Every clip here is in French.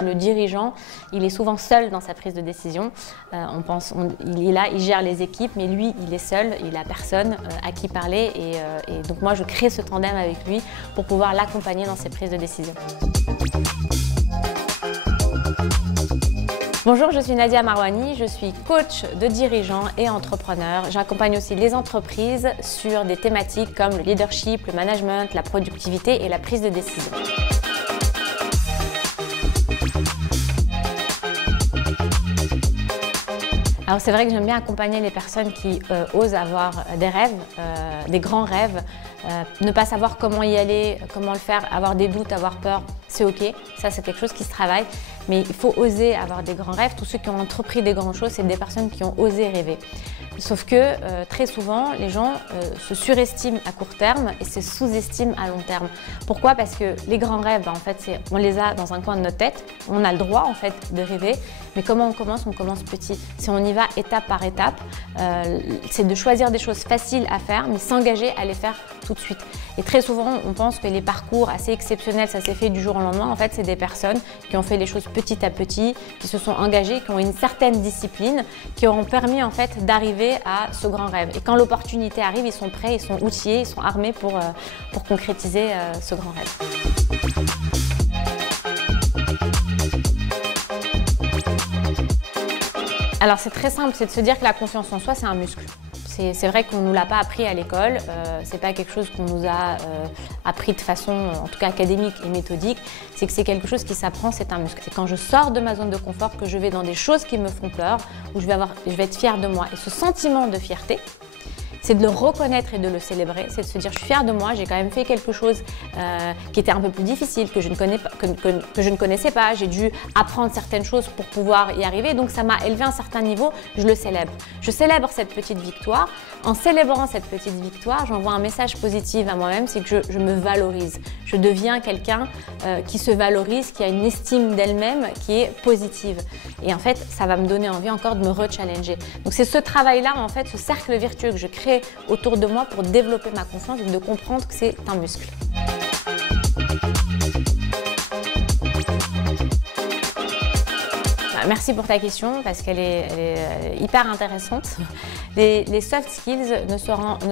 Le dirigeant, il est souvent seul dans sa prise de décision. Il est là, il gère les équipes, mais lui, il est seul, il n'a personne à qui parler. Et donc moi, je crée ce tandem avec lui pour pouvoir l'accompagner dans ses prises de décision. Bonjour, je suis Nadia Marouani, je suis coach de dirigeants et entrepreneurs. J'accompagne aussi les entreprises sur des thématiques comme le leadership, le management, la productivité et la prise de décision. Alors c'est vrai que j'aime bien accompagner les personnes qui osent avoir des rêves, des grands rêves, ne pas savoir comment y aller, comment le faire, avoir des doutes, avoir peur, c'est ok, ça c'est quelque chose qui se travaille, mais il faut oser avoir des grands rêves. Tous ceux qui ont entrepris des grandes choses, c'est des personnes qui ont osé rêver. Sauf que très souvent, les gens se surestiment à court terme et se sous-estiment à long terme. Pourquoi? Parce que les grands rêves, en fait, on les a dans un coin de notre tête. On a le droit en fait de rêver, mais comment on commence? On commence petit. Si on y va étape par étape, c'est de choisir des choses faciles à faire, mais s'engager à les faire tout de suite. Et très souvent, on pense que les parcours assez exceptionnels, ça s'est fait du jour au lendemain. En fait, c'est des personnes qui ont fait les choses petit à petit, qui se sont engagées, qui ont une certaine discipline, qui auront permis en fait d'arriver à ce grand rêve. Et quand l'opportunité arrive, ils sont prêts, ils sont outillés, ils sont armés pour concrétiser ce grand rêve. Alors c'est très simple, c'est de se dire que la confiance en soi, c'est un muscle. C'est vrai qu'on ne nous l'a pas appris à l'école, c'est pas quelque chose qu'on nous a appris de façon, en tout cas académique et méthodique, c'est que c'est quelque chose qui s'apprend, c'est un muscle. C'est quand je sors de ma zone de confort que je vais dans des choses qui me font peur, où je vais être fière de moi. Et ce sentiment de fierté, c'est de le reconnaître et de le célébrer, c'est de se dire je suis fière de moi, j'ai quand même fait quelque chose qui était un peu plus difficile, que je ne connaissais pas, j'ai dû apprendre certaines choses pour pouvoir y arriver, donc ça m'a élevé à un certain niveau, je le célèbre. Je célèbre cette petite victoire. En célébrant cette petite victoire, j'envoie un message positif à moi-même, c'est que je me valorise. Je deviens quelqu'un qui se valorise, qui a une estime d'elle-même qui est positive. Et en fait, ça va me donner envie encore de me re-challenger. Donc c'est ce travail-là, en fait, ce cercle vertueux que je crée autour de moi pour développer ma confiance et de comprendre que c'est un muscle. Merci pour ta question parce qu'elle est hyper intéressante. Les soft skills ne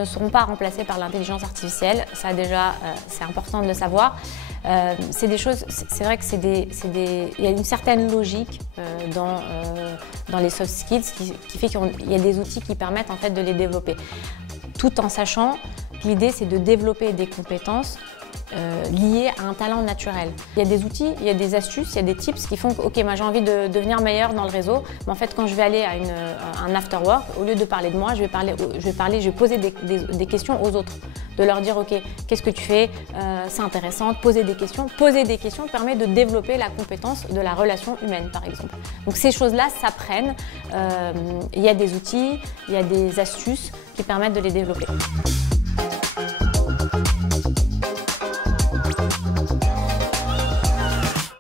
seront pas remplacés par l'intelligence artificielle. Ça déjà, c'est important de le savoir. C'est des choses, c'est vrai que il y a une certaine logique dans les soft skills qui fait qu'il y a des outils qui permettent en fait de les développer. Tout en sachant que l'idée c'est de développer des compétences liées à un talent naturel. Il y a des outils, il y a des astuces, il y a des tips qui font que ok, moi j'ai envie de devenir meilleur dans le réseau, mais en fait quand je vais aller à un after work, au lieu de parler de moi, je vais poser des questions aux autres, de leur dire ok, qu'est-ce que tu fais, c'est intéressant, poser des questions. Poser des questions permet de développer la compétence de la relation humaine par exemple. Donc ces choses-là s'apprennent, il y a des outils, il y a des astuces qui permettent de les développer.